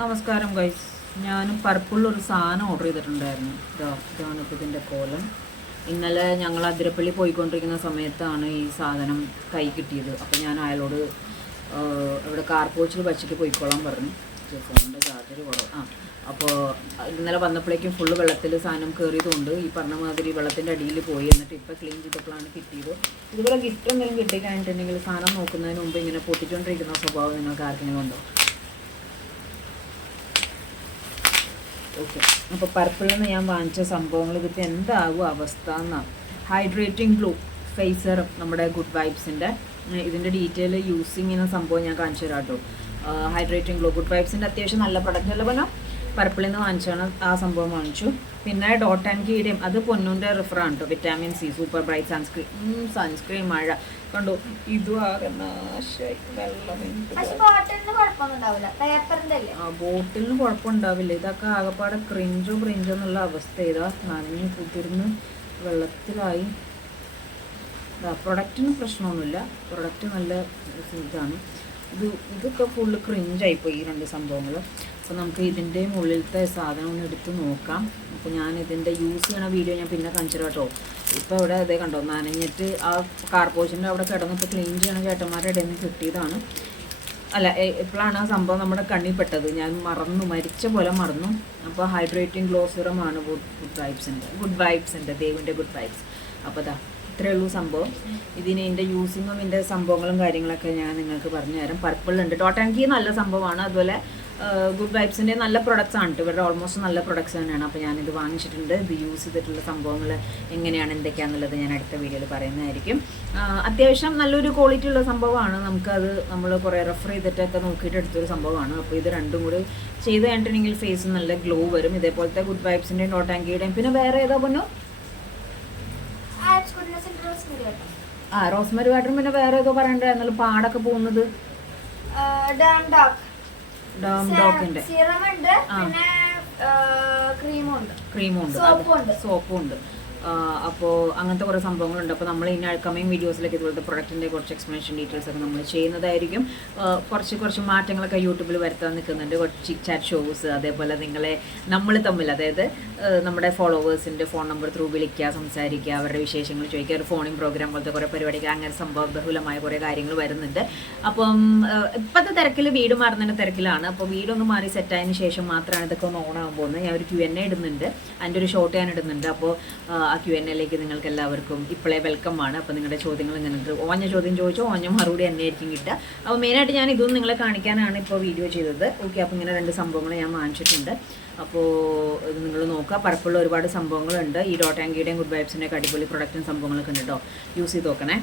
നമസ്കാരം ഗൈസ് ഞാനും പർപ്പിളിൽ ഒരു സാധനം ഓർഡർ ചെയ്തിട്ടുണ്ടായിരുന്നു. ഇതാ ഇതാണ് ഇപ്പോൾ ഇതിന്റെ കോലം. ഇന്നലെ ഞങ്ങൾ അതിരപ്പള്ളി പോയിക്കൊണ്ടിരിക്കുന്ന സമയത്താണ് ഈ സാധനം കൈ കിട്ടിയത്. അപ്പോൾ ഞാൻ അയാളോട് ഇവിടെ കാർ പോച്ചിൽ വച്ചിട്ട് പോയിക്കോളാൻ പറഞ്ഞു. ഫോണിന്റെ ചാർജർ കുറവ് ആ അപ്പോൾ ഇന്നലെ വന്നപ്പോഴേക്കും ഫുള്ള് വെള്ളത്തിൽ സാധനം കയറിയതുകൊണ്ട് ഈ പറഞ്ഞ മാതിരി വെള്ളത്തിന്റെ അടിയിൽ പോയി. എന്നിട്ട് ഇപ്പോൾ ക്ലീൻ ചെയ്തപ്പോഴാണ് കിട്ടിയത്. ഇതുപോലെ ഗിഫ്റ്റ് എന്തെങ്കിലും കിട്ടിക്കഴിഞ്ഞിട്ടുണ്ടെങ്കിൽ സാധനം നോക്കുന്നതിന് മുമ്പ് ഇങ്ങനെ പൊട്ടിച്ചുകൊണ്ടിരിക്കുന്ന സ്വഭാവം നിങ്ങൾക്ക് ആർക്കെങ്കിലും ഉണ്ടോ? ഓക്കെ. അപ്പോൾ പർപ്പിളിൽ നിന്ന് ഞാൻ വാങ്ങിച്ച സംഭവങ്ങൾ ഇതിപ്പോൾ എന്താകും അവസ്ഥ എന്നാണ് ഹൈഡ്രേറ്റിംഗ് ഗ്ലൂ ഫേസർ നമ്മുടെ ഗുഡ് വൈബ്സിന്റെ ഇതിന്റെ ഡീറ്റെയിൽ യൂസിങ് ചെയ്യുന്ന സംഭവം ഞാൻ കാണിച്ചു തരാം കേട്ടോ ഹൈഡ്രേറ്റിംഗ് ഗ്ലൂ ഗുഡ് വൈബ്സിന്റെ അത്യാവശ്യം നല്ല പ്രൊഡക്റ്റ് അല്ല പറഞ്ഞാൽ പർപ്പിളിൽ നിന്ന് വാങ്ങിച്ചാണ്. ആ സംഭവം വാങ്ങിച്ചു. പിന്നെ ഡോട്ട് ആൻഡ് കീയുടെയും അത് പൊന്നൂന്റെ റിഫറാണ് കേട്ടോ vitamin C super bright sunscreen sunscreen മഴ. കണ്ടു? ഇതും ആകെ ബോട്ടിലിന് കുഴപ്പമുണ്ടാവില്ല. ഇതൊക്കെ ആകെപ്പാടെ ക്രിഞ്ചോ ക്രിഞ്ചോ എന്നുള്ള അവസ്ഥ. ഇതാ നനഞ്ഞ് കുതിർന്ന് വെള്ളത്തിലായി. പ്രൊഡക്റ്റിന് പ്രശ്നമൊന്നുമില്ല. പ്രൊഡക്റ്റ് നല്ല ഇതാണ്. ഇത് ഇതൊക്കെ ഫുള്ള് ക്രിഞ്ചായിപ്പോയി ഈ രണ്ട് സംഭവങ്ങൾ അപ്പോൾ നമുക്ക് ഇതിന്റെ മുകളിലത്തെ സാധനം ഒന്ന് എടുത്ത് നോക്കാം. അപ്പോൾ ഞാൻ ഇതിന്റെ യൂസ് ചെയ്യണ വീഡിയോ ഞാൻ പിന്നെ കാണിച്ചു കേട്ടോ. ഇപ്പോൾ ഇവിടെ അതേ കണ്ടോ നനഞ്ഞിട്ട് ആ കാർപോഷന്റെ അവിടെ കിടന്നിട്ട് ക്ലീൻ ചെയ്യണ ചേട്ടന്മാരുടെ ഇടയിൽ നിന്ന് കിട്ടിയതാണ്. അല്ല എപ്പോഴാണ് ആ സംഭവം നമ്മുടെ കണ്ണിൽ പെട്ടത്. ഞാൻ മറന്നു മരിച്ച പോലെ മറന്നു. അപ്പോൾ ഹൈഡ്രേറ്റിംഗ് ഗ്ലോസുറമാണ് ഗുഡ് ഗുഡ് വൈബ്സിന്റെ ഗുഡ് വൈബ്സിന്റെ ദേവിന്റെ ഗുഡ് വൈബ്സ് അപ്പോൾ അതാ ഇത്രയേ ഉള്ളൂ സംഭവം. ഇതിന് ഇതിന്റെ യൂസിങ്ങും ഇതിന്റെ സംഭവങ്ങളും കാര്യങ്ങളൊക്കെ ഞാൻ നിങ്ങൾക്ക് പറഞ്ഞു തരാം പർപ്പിളുണ്ട് ടോട്ടാങ്കി നല്ല സംഭവമാണ്. അതുപോലെ ഗുഡ് വൈബ്സിന്റെ നല്ല പ്രൊഡക്ട്സ് ആണ് കേട്ടോ ഇവരുടെ ഓൾമോസ്റ്റ് നല്ല പ്രൊഡക്ട്സ് തന്നെയാണ്. അപ്പോൾ ഞാനിത് വാങ്ങിച്ചിട്ടുണ്ട്. ഇത് യൂസ് ചെയ്തിട്ടുള്ള സംഭവങ്ങൾ എങ്ങനെയാണ് എന്തൊക്കെയാണെന്നുള്ളത് ഞാൻ അടുത്ത വീഡിയോയിൽ പറയുന്നതായിരിക്കും. അത്യാവശ്യം നല്ലൊരു ക്വാളിറ്റി ഉള്ള സംഭവമാണ്. നമുക്കത് നമ്മൾ കുറേ റെഫർ ചെയ്തിട്ടൊക്കെ നോക്കിയിട്ട് എടുത്തൊരു സംഭവമാണ്. അപ്പോൾ ഇത് രണ്ടും കൂടി ചെയ്ത് കഴിഞ്ഞിട്ടുണ്ടെങ്കിൽ ഫേസ് നല്ല ഗ്ലോ വരും. ഇതേപോലത്തെ ഗുഡ് വൈബ്സിന്റെയും ഡോട്ടാങ്കിയുടെയും പിന്നെ വേറെ ഏതാ പൊന്നു? ആ റോസ്മരി വാട്ടറും പിന്നെ വേറെ ഏതോ പറയണ്ടായിരുന്നല്ലോ. പാടൊക്കെ പോകുന്നത്. ഡോക്ക് ഡോം ഡോക്കിന്റെ സിറം ഉണ്ട് പിന്നെ ക്രീമും ഉണ്ട് ക്രീമും ഉണ്ട് സോപ്പും ഉണ്ട്. അപ്പോൾ അങ്ങനത്തെ കുറേ സംഭവങ്ങളുണ്ട്. അപ്പോൾ നമ്മൾ ഇനി അൾക്കമയും വീഡിയോസിലൊക്കെ ഇതുപോലത്തെ പ്രൊഡക്റ്റിന്റെ കുറച്ച് എക്സ്പ്ലനേഷൻ ഡീറ്റെയിൽസ് ഒക്കെ നമ്മൾ ചെയ്യുന്നതായിരിക്കും. കുറച്ച് കുറച്ച് മാറ്റങ്ങളൊക്കെ യൂട്യൂബിൽ വരുത്താൻ നിൽക്കുന്നുണ്ട്. കുറച്ച് ചാറ്റ് ഷോസ് അതേപോലെ നിങ്ങളെ നമ്മൾ തമ്മിൽ അതായത് നമ്മുടെ ഫോളോവേഴ്സിന്റെ ഫോൺ നമ്പർ ത്രൂ വിളിക്കുക സംസാരിക്കുക അവരുടെ വിശേഷങ്ങൾ ചോദിക്കുക ഒരു ഫോണിംഗ് പ്രോഗ്രാം പോലത്തെ കുറേ പരിപാടികൾ അങ്ങനെ സംഭവബഹുലമായ കുറേ കാര്യങ്ങൾ വരുന്നുണ്ട്. അപ്പം ഇപ്പോഴത്തെ തിരക്കിൽ വീട് മാറുന്നതിന്റെ തിരക്കിലാണ്. അപ്പോൾ വീടൊന്ന് മാറി സെറ്റായതിന് ശേഷം മാത്രമാണ് ഇതൊക്കെ ഒന്ന് ഓൺ ആകാൻ പോകുന്നത്. ഞാൻ ഒരു ക്യു എൻ ഇടുന്നുണ്ട്. അതിന്റെ ഒരു ഷോട്ട് ഞാൻ ഇടുന്നുണ്ട്. അപ്പോൾ ആ ക്യു എൻ എയിലേക്ക് നിങ്ങൾക്ക് എല്ലാവർക്കും ഇപ്പോഴേ വെൽക്കം ആണ്. അപ്പോൾ നിങ്ങളുടെ ചോദ്യങ്ങൾ നിങ്ങൾക്ക് ഓഞ്ഞ ചോദ്യം ചോദിച്ചോ ഓഞ്ഞ മറുപടി തന്നെയായിരിക്കും കിട്ടുക. അപ്പോൾ മെയിനായിട്ട് ഞാൻ ഇതൊന്നും നിങ്ങളെ കാണിക്കാനാണ് ഇപ്പോൾ വീഡിയോ ചെയ്തത്. ഓക്കെ അപ്പോൾ ഇങ്ങനെ രണ്ട് സംഭവങ്ങൾ ഞാൻ വാങ്ങിച്ചിട്ടുണ്ട്. അപ്പോൾ ഇത് നിങ്ങൾ നോക്കുക. പരപ്പുള്ള ഒരുപാട് സംഭവങ്ങളുണ്ട്. ഈ ഡോട്ട് ആങ്കിയുടെയും ഗുഡ് വൈബ്സിന്റെയൊക്കെ അടിപൊളി പ്രൊഡക്റ്റും സംഭവങ്ങളൊക്കെ ഉണ്ട് കേട്ടോ യൂസ് ചെയ്ത് നോക്കണേ.